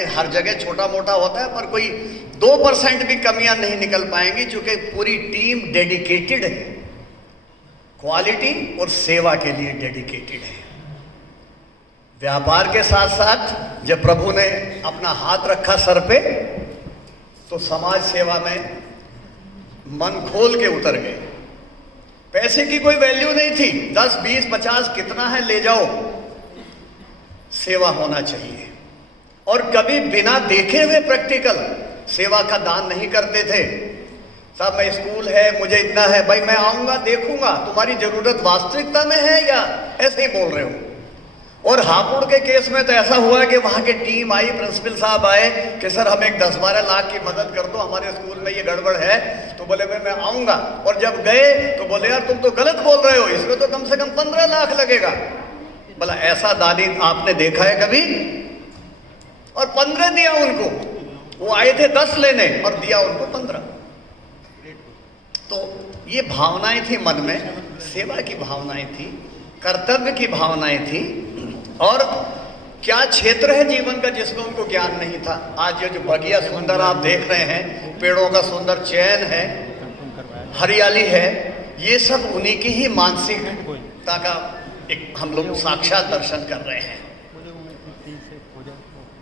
ये हर जगह छोटा मोटा होता है, पर कोई 2% भी कमियां नहीं निकल पाएंगी, क्योंकि पूरी टीम डेडिकेटेड है, क्वालिटी और सेवा के लिए डेडिकेटेड है। व्यापार के साथ साथ जब प्रभु ने अपना हाथ रखा सर पे, तो समाज सेवा में मन खोल के उतर गए। पैसे की कोई वैल्यू नहीं थी, 10, 20, 50 कितना है ले जाओ, सेवा होना चाहिए। और कभी बिना देखे हुए प्रैक्टिकल सेवा का दान नहीं करते थे। साहब मैं स्कूल है, मुझे इतना है, भाई मैं आऊंगा देखूंगा, तुम्हारी जरूरत वास्तविकता में है या ऐसे ही बोल रहे हो। और हापुड़ के केस में तो ऐसा हुआ कि वहां की टीम आई, प्रिंसिपल साहब आए कि सर हमें 10-12 लाख की मदद कर दो, हमारे स्कूल में ये गड़बड़ है। तो बोले मैं आऊंगा। और जब गए तो बोले यार तुम तो गलत बोल रहे हो, इसमें तो कम से कम 15 लाख लगेगा। बोला ऐसा दानी आपने देखा है कभी? और 15 दिया उनको। वो आए थे 10 लेने और दिया उनको 15। तो ये भावनाएं थी मन में, सेवा की भावनाएं थी, कर्तव्य की भावनाएं थी। और क्या क्षेत्र है जीवन का जिसमें उनको ज्ञान नहीं था। आज ये जो बगिया सुंदर आप देख रहे हैं, पेड़ों का सुंदर चयन है, हरियाली है, ये सब उन्हीं की ही मानसिकता का एक हम लोग साक्षात दर्शन कर रहे हैं।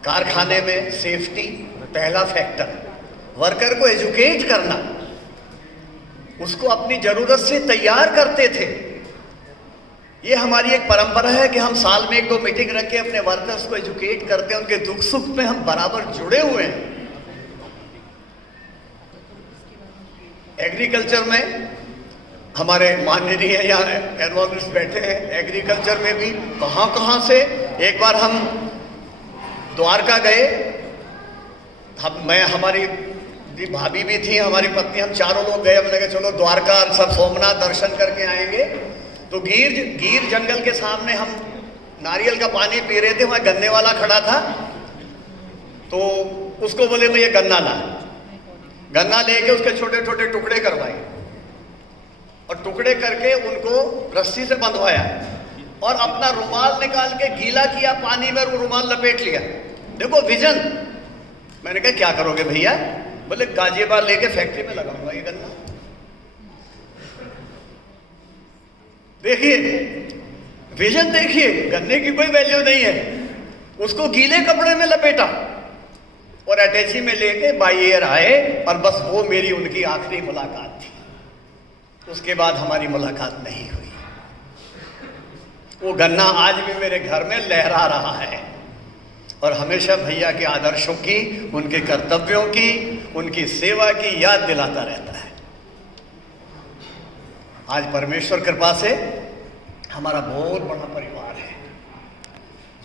कारखाने में सेफ्टी पहला फैक्टर, वर्कर को एजुकेट करना, उसको अपनी जरूरत से तैयार करते थे। ये हमारी एक परंपरा है कि हम साल में 1-2 मीटिंग रख के अपने वर्कर्स को एजुकेट करते हैं, उनके दुख सुख में हम बराबर जुड़े हुए हैं। एग्रीकल्चर में हमारे माननीय यहाँ एनवायरमेंटिस्ट बैठे हैं, एग्रीकल्चर में भी कहाँ से। एक बार हम द्वारका गए, हमारी भाभी भी थी, हमारी पत्नी, हम चारों लोग गए। हमने कहा चलो द्वारका सब सोमनाथ दर्शन करके आएंगे। तो गीर जंगल के सामने हम नारियल का पानी पी रहे थे, वहाँ गन्ने वाला खड़ा था। तो उसको बोले भैया गन्ना ला। गन्ना लेके उसके छोटे छोटे टुकड़े करवाए और टुकड़े करके उनको रस्सी से बंधवाया और अपना रुमाल निकाल के गीला किया पानी में, वो रुमाल लपेट लिया। देखो विजन। मैंने कहा क्या करोगे भैया? बोले गाजियाबाद लेके फैक्ट्री में लगाऊंगा ये गन्ना। देखिए विजन, देखिए गन्ने की कोई वैल्यू नहीं है, उसको गीले कपड़े में लपेटा और अटैची में लेके बाई एयर आए। और बस वो मेरी उनकी आखिरी मुलाकात थी। उसके बाद हमारी मुलाकात नहीं हुई। वो गन्ना आज भी मेरे घर में लहरा रहा है और हमेशा भैया के आदर्शों की, उनके कर्तव्यों की, उनकी सेवा की याद दिलाता रहता है। आज परमेश्वर कृपा से हमारा बहुत बड़ा परिवार है।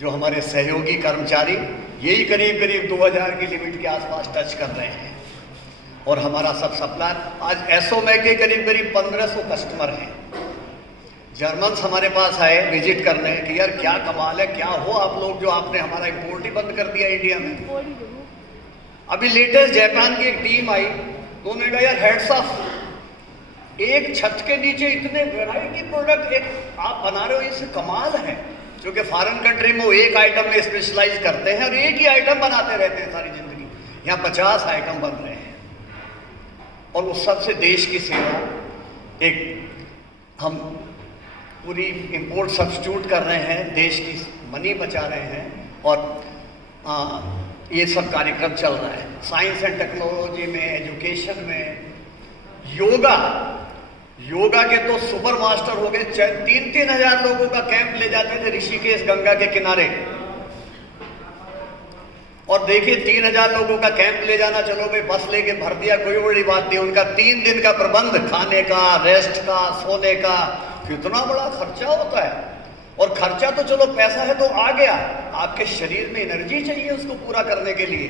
जो हमारे सहयोगी कर्मचारी यही करीब 2000 की लिमिट के आसपास टच कर रहे हैं। और हमारा सब सप्लायर आज एसओमए के करीब 1500 कस्टमर हैं। जर्मन्स हमारे पास आए विजिट करने कि यार क्या कमाल है, क्या हो आप लोग जो आपने हमारा इंपोर्ट ही बंद कर दिया इंडिया में। अभी लेटेस्ट जापान की एक टीम आई, उन्होंने कहा यार हेड्स ऑफ, एक छत के नीचे इतने वैरायटी प्रोडक्ट एक आप बना रहे हो, इससे कमाल है। क्योंकि फॉरेन कंट्री में वो एक आइटम में स्पेशलाइज करते हैं और एक ही आइटम बनाते रहते हैं सारी जिंदगी। यहाँ 50 आइटम बन रहे हैं और उस सबसे देश की सेवा। एक हम पूरी इंपोर्ट सब्स्टिट्यूट कर रहे हैं, देश की मनी बचा रहे हैं और ये सब कार्यक्रम चल रहा है। साइंस एंड टेक्नोलॉजी में, एजुकेशन में, योगा के तो सुपर मास्टर हो गए। 3-3 हजार लोगों का कैंप ले जाते थे ऋषिकेश गंगा के किनारे। और देखिए 3000 लोगों का कैंप ले जाना, चलो भाई बस लेके भर दिया, कोई बड़ी बात नहीं। उनका 3 दिन का प्रबंध, खाने का, रेस्ट का, सोने का, कितना बड़ा खर्चा होता है। और खर्चा तो चलो पैसा है तो आ गया, आपके शरीर में एनर्जी चाहिए उसको पूरा करने के लिए।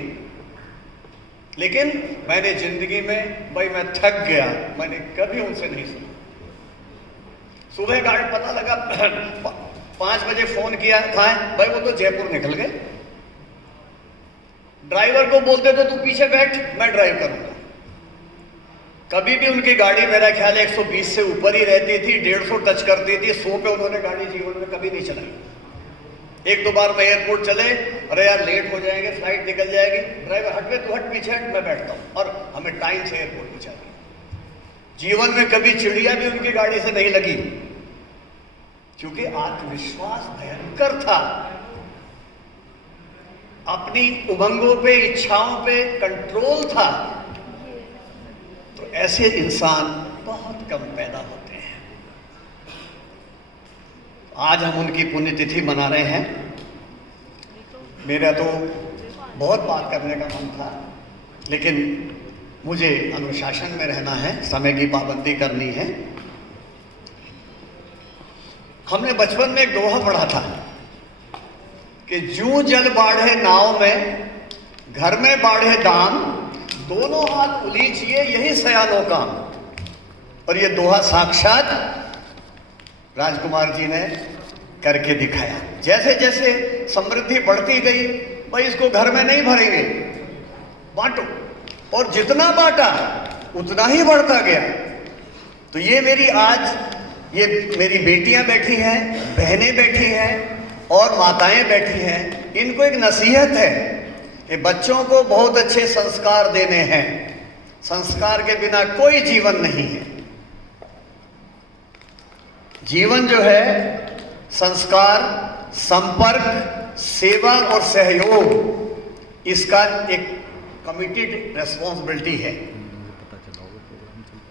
लेकिन मैंने जिंदगी में भाई मैं थक गया, मैंने कभी उनसे नहीं सुना। सुबह गाड़ी पता लगा 5 बजे फोन किया था, भाई वो तो जयपुर निकल गए। ड्राइवर को बोलते थे तू पीछे बैठ, मैं ड्राइव करूंगा। कभी भी उनकी गाड़ी मेरा ख्याल 120 से ऊपर ही रहती थी, 150 टच करती थी। 100 पे उन्होंने गाड़ी जीवन में कभी नहीं चलाई। एक दो बार मैं एयरपोर्ट चले, अरे यार लेट हो जाएंगे, फ्लाइट निकल जाएगी, ड्राइवर हट में तू हट, पीछे हट, मैं बैठता हूँ और हमें टाइम से एयरपोर्ट पहुंचा दिया। जीवन में कभी चिड़िया भी उनकी गाड़ी से नहीं लगी, क्योंकि आत्मविश्वास भयंकर था, अपनी उमंगों पे, इच्छाओं पे कंट्रोल था। तो ऐसे इंसान बहुत कम पैदा होते हैं। आज हम उनकी पुण्यतिथि मना रहे हैं। मेरा तो बहुत बात करने का मन था, लेकिन मुझे अनुशासन में रहना है, समय की पाबंदी करनी है। हमने बचपन में एक दोहा पढ़ा था कि जूं जल बाढ़े नाव में, घर में बाढ़े दाम, दोनों हाथ उलीचिए यही सयानो काम। और ये दोहा साक्षात राजकुमार जी ने करके दिखाया। जैसे जैसे समृद्धि बढ़ती गई, भाई इसको घर में नहीं भरेंगे, बांटो, और जितना बांटा उतना ही बढ़ता गया। तो ये मेरी बेटियां बैठी हैं, बहनें बैठी हैं और माताएं बैठी हैं, इनको एक नसीहत है कि बच्चों को बहुत अच्छे संस्कार देने हैं। संस्कार के बिना कोई जीवन नहीं है। जीवन जो है संस्कार, संपर्क, सेवा और सहयोग, इसका एक कमिटेड रेस्पॉन्सिबिलिटी है।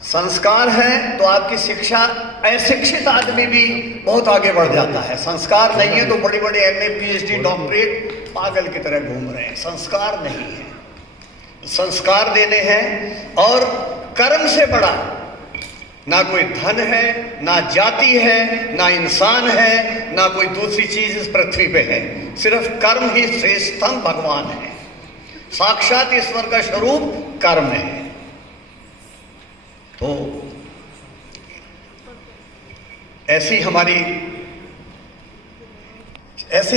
संस्कार है तो आपकी शिक्षा, अशिक्षित आदमी भी बहुत आगे बढ़ जाता है। संस्कार नहीं है तो बड़ी बड़ी MA PhD डॉक्टरेट पागल की तरह घूम रहे हैं। संस्कार नहीं है, संस्कार देने हैं। और कर्म से बड़ा ना कोई धन है, ना जाति है, ना इंसान है, ना कोई दूसरी चीज इस पृथ्वी पे है। सिर्फ कर्म ही श्रेष्ठतम भगवान है। साक्षात ईश्वर का स्वरूप कर्म है। तो ऐसी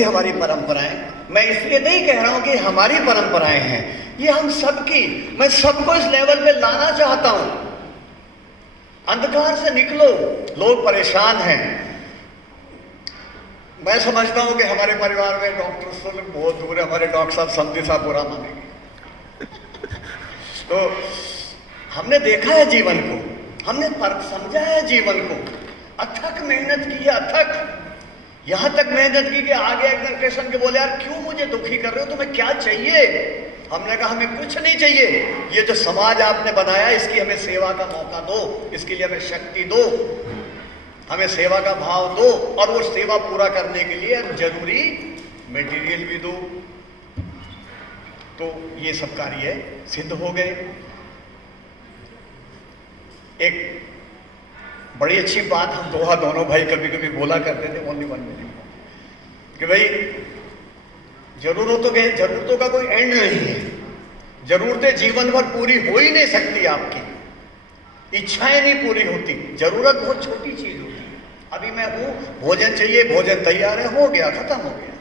हमारी परंपराएं, मैं इसलिए नहीं कह रहा हूं कि हमारी परंपराएं हैं, ये हम सबकी, मैं सबको इस लेवल पे लाना चाहता हूं। अंधकार से निकलो, लोग परेशान हैं। मैं समझता हूं कि हमारे परिवार में डॉक्टर से बहुत दूर है, हमारे डॉक्टर साहब समझी साहब बुरा मानेंगे। तो हमने देखा है जीवन को, हमने समझा है जीवन को, अथक मेहनत की है, अथक। यहां तक मेहनत की कि आगे एक दिन कृष्ण के बोले, यार क्यों मुझे दुखी कर रहे हो, तुम्हें क्या चाहिए? हमने कहा हमें कुछ नहीं चाहिए, ये जो समाज आपने बनाया इसकी हमें सेवा का मौका दो, इसके लिए हमें शक्ति दो, हमें सेवा का भाव दो, और वो सेवा पूरा करने के लिए जरूरी मटेरियल भी दो। तो ये सब कार्य सिद्ध हो गए। एक बड़ी अच्छी बात हम दोनों भाई कभी कभी बोला करते थे, ओनली वन मिनट, कि भाई जरूरतों का कोई एंड नहीं है। जरूरतें जीवन भर पूरी हो ही नहीं सकती, आपकी इच्छाएं नहीं पूरी होती। जरूरत बहुत छोटी चीज होती है। अभी मैं हूं, भोजन चाहिए, भोजन तैयार है, हो गया, खत्म हो गया।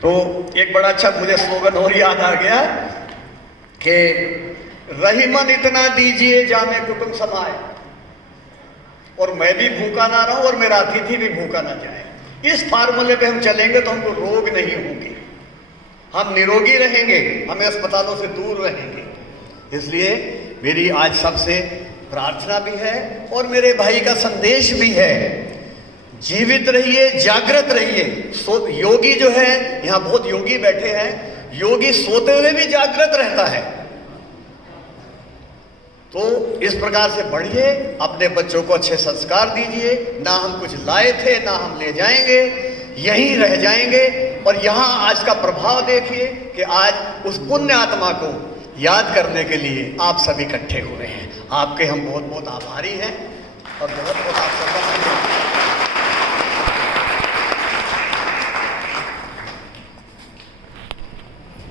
तो एक बड़ा अच्छा मुझे स्लोगन और याद आ गया कि रही मन इतना दीजिए जामे कुटुंब समाए, और मैं भी भूखा ना रहूं और मेरा अतिथि भी भूखा ना जाए। इस फार्मूले पे हम चलेंगे तो हमको रोग नहीं होंगे, हम निरोगी रहेंगे, हमें अस्पतालों से दूर रहेंगे। इसलिए मेरी आज सबसे प्रार्थना भी है और मेरे भाई का संदेश भी है, जीवित रहिए, जागृत रहिए। योगी जो है, यहाँ बहुत योगी बैठे हैं, योगी सोते हुए भी जागृत रहता है। तो इस प्रकार से बढ़िए, अपने बच्चों को अच्छे संस्कार दीजिए। ना हम कुछ लाए थे, ना हम ले जाएंगे, यहीं रह जाएंगे। और यहाँ आज का प्रभाव देखिए कि आज उस पुण्य आत्मा को याद करने के लिए आप सभी इकट्ठे हुए हैं। आपके हम बहुत बहुत आभारी हैं और बहुत